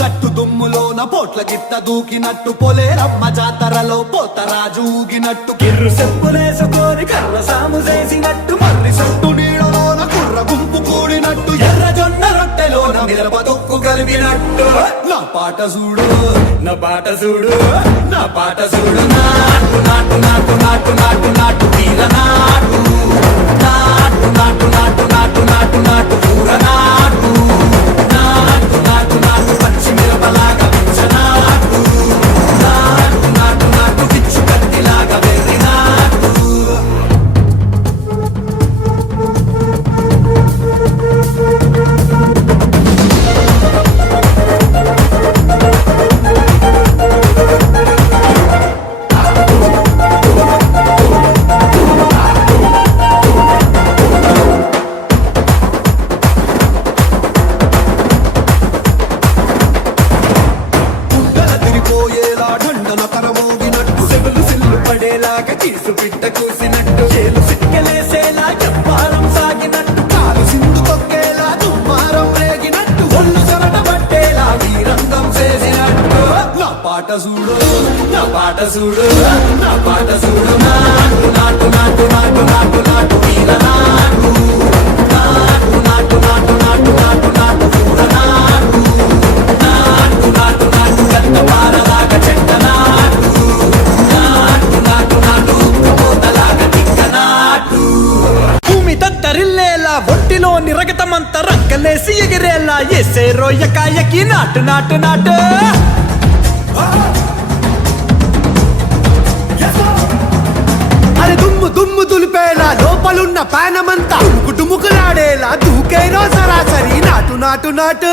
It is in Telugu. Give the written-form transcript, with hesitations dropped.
గట్టు దుమ్ములోన పోట్ల గిట్ట దూకినట్టు పొలేరమ్మ జాతరలో పోతరాజు ఊగినట్టు కిర్రు చెప్పులేసుకొని కర్ర సాము చేసినట్టు మర్రి సొట్టు నీడలోన కుర్ర గుంపు కూడినట్టు ఎర్ర జొన్న రొట్టెలోన మిరప దొక్కు కలిపినట్టు నా పాట చూడు నా పాట చూడు నా పాట చూడు నాటు నాటు నాటు నాటు నాటు నాటు తీర నాటు నాటు నాటు నాటు నాటు నాటు నాటు కూర నాటు నాటు నాటు నాటు పచ్చి మిరపలాగా నాటు నాటు నాటు నాటు పిచ్చు కత్తిలాగా వెర్రి నాటు పడేలాగా తీసు బిడ్డ కూసినట్టు చేలు సిక్కలేసేలా చెప్పారం సాగినట్టు కాలు సింధు తొక్కేలా దుమ్మారం రేగినట్టు ఒళ్ళు చెమట పట్టేలా వీరంగం చేసినట్టు నా పాట చూడు నా పాట చూడు నా పాట చూడు నాటు నాటు నాటు నాటు నాటు నాటు వీర నాటు నాటు నాటు నాటు నాటు నాటు నాటు కూర నాటు నాటు నాటు నాటు గంట పారలాగా చెట్ట నాటు భూమి దద్దరిల్లేలా ఒంటిలోని రగతమంతా రంకలేసి ఎగిరేలా ఎసే రోయకాయకి నాటు నాటు నాటు అరే దుమ్ము దుమ్ము దులిపేలా లోపలున్న పానమంతా డుముకులాడేలా దూకేరో సరాసరి నాటు నాటు నాటు